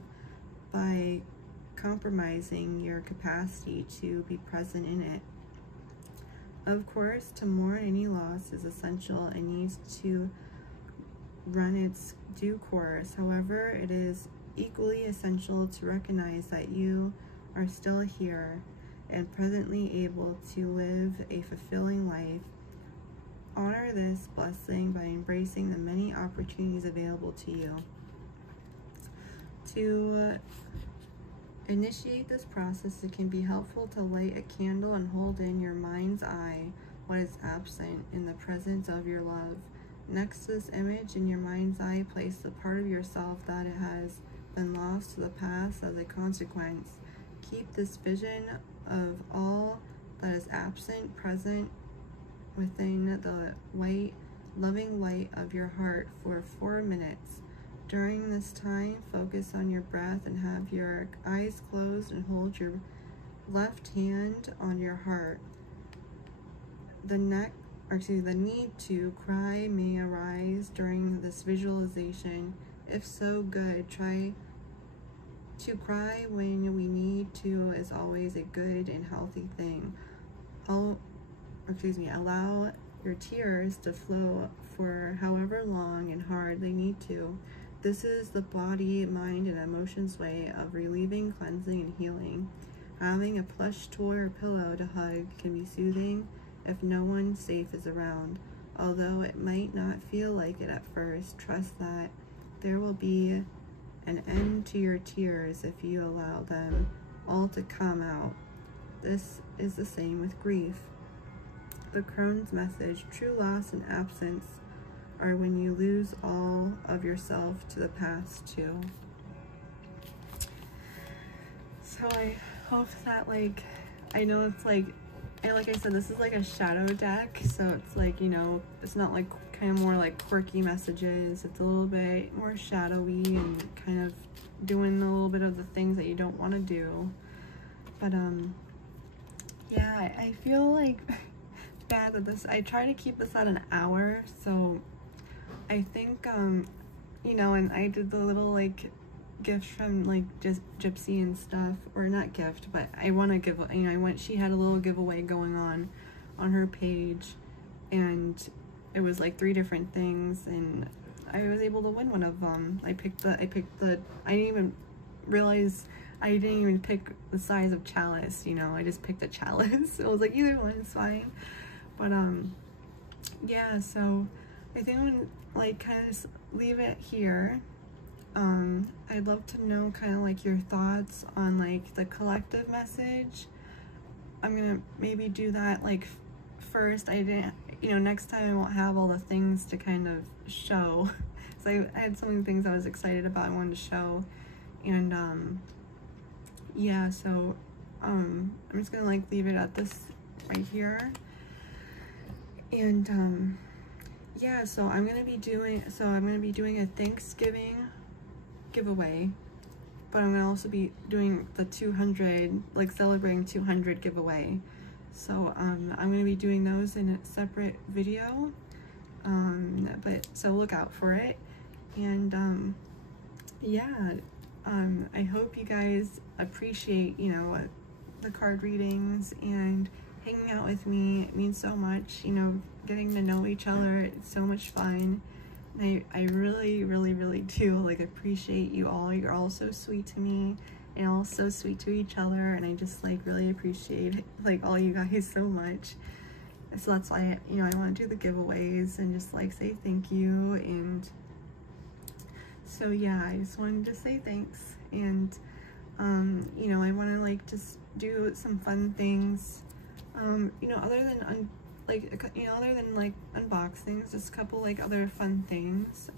by compromising your capacity to be present in it. Of course, to mourn any loss is essential and needs to run its due course. However, it is equally essential to recognize that you are still here and presently able to live a fulfilling life. Honor this blessing by embracing the many opportunities available to you. To initiate this process, it can be helpful to light a candle and hold in your mind's eye what is absent in the presence of your love. Next to this image in your mind's eye, place the part of yourself that it has been lost to the past as a consequence. Keep this vision of all that is absent present within the white, loving light of your heart for 4 minutes. During this time, focus on your breath and have your eyes closed and hold your left hand on your heart. The need to cry may arise during this visualization. If so, good. Try to cry when we need to is always a good and healthy thing. Allow your tears to flow for however long and hard they need to. This is the body, mind, and emotions way of relieving, cleansing, and healing. Having a plush toy or pillow to hug can be soothing if no one safe is around. Although it might not feel like it at first, trust that there will be an end to your tears if you allow them all to come out. This is the same with grief. The crone's message, true loss and absence are when you lose all of yourself to the past too. So I hope that, I know it's like I said, this is like a shadow deck, so it's like, it's not like kind of more like quirky messages. It's a little bit more shadowy and kind of doing a little bit of the things that you don't want to do. But yeah, I feel like bad that I try to keep this at an hour, so I think and I did the little gift from just Gypsy and stuff, or not gift, but I want to give, she had a little giveaway going on her page, and it was 3 different things, and I was able to win one of them. I didn't even realize I didn't even pick the size of chalice, I just picked a chalice. I was like, either one is fine. But yeah, so I think I'm gonna kind of just leave it here. I'd love to know kind of your thoughts on the collective message. I'm gonna maybe do that first. I didn't, next time I won't have all the things to kind of show. So I had so many things I was excited about, I wanted to show, and yeah, so I'm just gonna leave it at this right here. And yeah, so I'm gonna be doing a Thanksgiving giveaway, but I'm gonna also be doing the 200, celebrating 200 giveaway. So I'm gonna be doing those in a separate video, but so look out for it. And yeah, I hope you guys appreciate the card readings and hanging out with me. It means so much, getting to know each other. It's so much fun. I really, really, really do appreciate you all. You're all so sweet to me and all so sweet to each other, and I just really appreciate all you guys so much. So that's why I want to do the giveaways and just say thank you. And so yeah, I just wanted to say thanks, and I want to just do some fun things, other than other than unboxings, just a couple other fun things.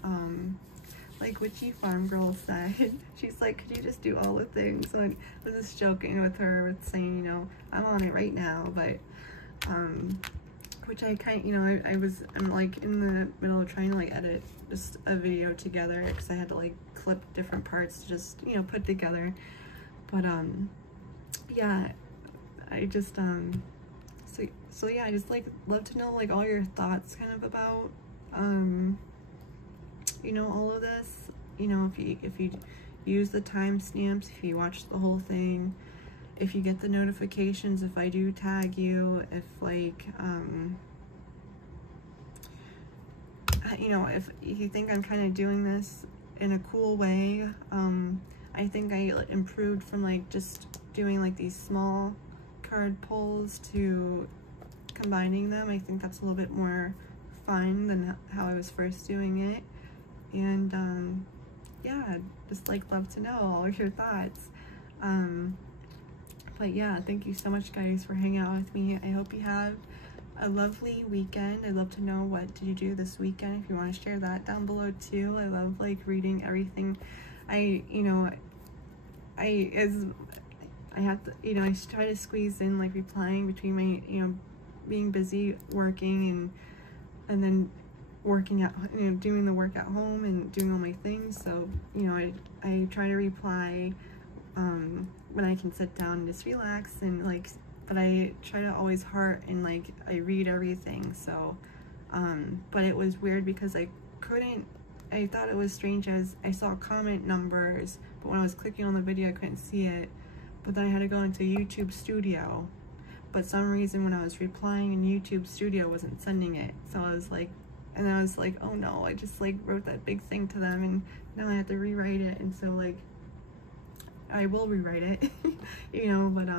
Witchy Farm Girl said, she's like, could you just do all the things? So I was just joking with her with saying, I'm on it right now, but which I kind of, you know, I'm like in the middle of trying to like edit just a video together, because I had to like clip different parts to just, you know, put together. But yeah, I just so yeah, I just like love to know like all your thoughts kind of about you know, all of this. You know, if you use the timestamps, if you watch the whole thing, if you get the notifications if I do tag you, if like you know, if you think I'm kind of doing this in a cool way. I think I improved from like just doing like these small card pulls to combining them. I think that's a little bit more fun than how I was first doing it. And yeah, just like love to know all your thoughts. But yeah, thank you so much guys for hanging out with me. I hope you have a lovely weekend. I'd love to know what did you do this weekend, if you want to share that down below too. I love like reading everything. I have to, you know, I try to squeeze in like replying between my, you know, being busy working and then working at, you know, doing the work at home and doing all my things. So, you know, I try to reply when I can sit down and just relax and like, but I try to always heart and like I read everything. So but it was weird because I thought it was strange as I saw comment numbers, but when I was clicking on the video I couldn't see it. But then I had to go into YouTube Studio, but some reason when I was replying in YouTube Studio wasn't sending it. So I was like, and I was like, oh no, I just like wrote that big thing to them and now I have to rewrite it. And so like I will rewrite it you know. But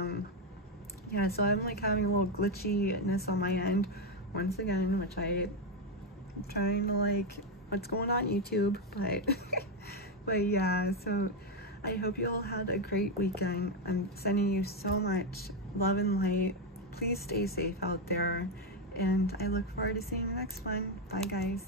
yeah, so I'm like having a little glitchiness on my end once again, which I'm trying to like what's going on YouTube, but but yeah, so I hope you all had a great weekend. I'm sending you so much love and light. Please stay safe out there, and I look forward to seeing you next one. Bye guys.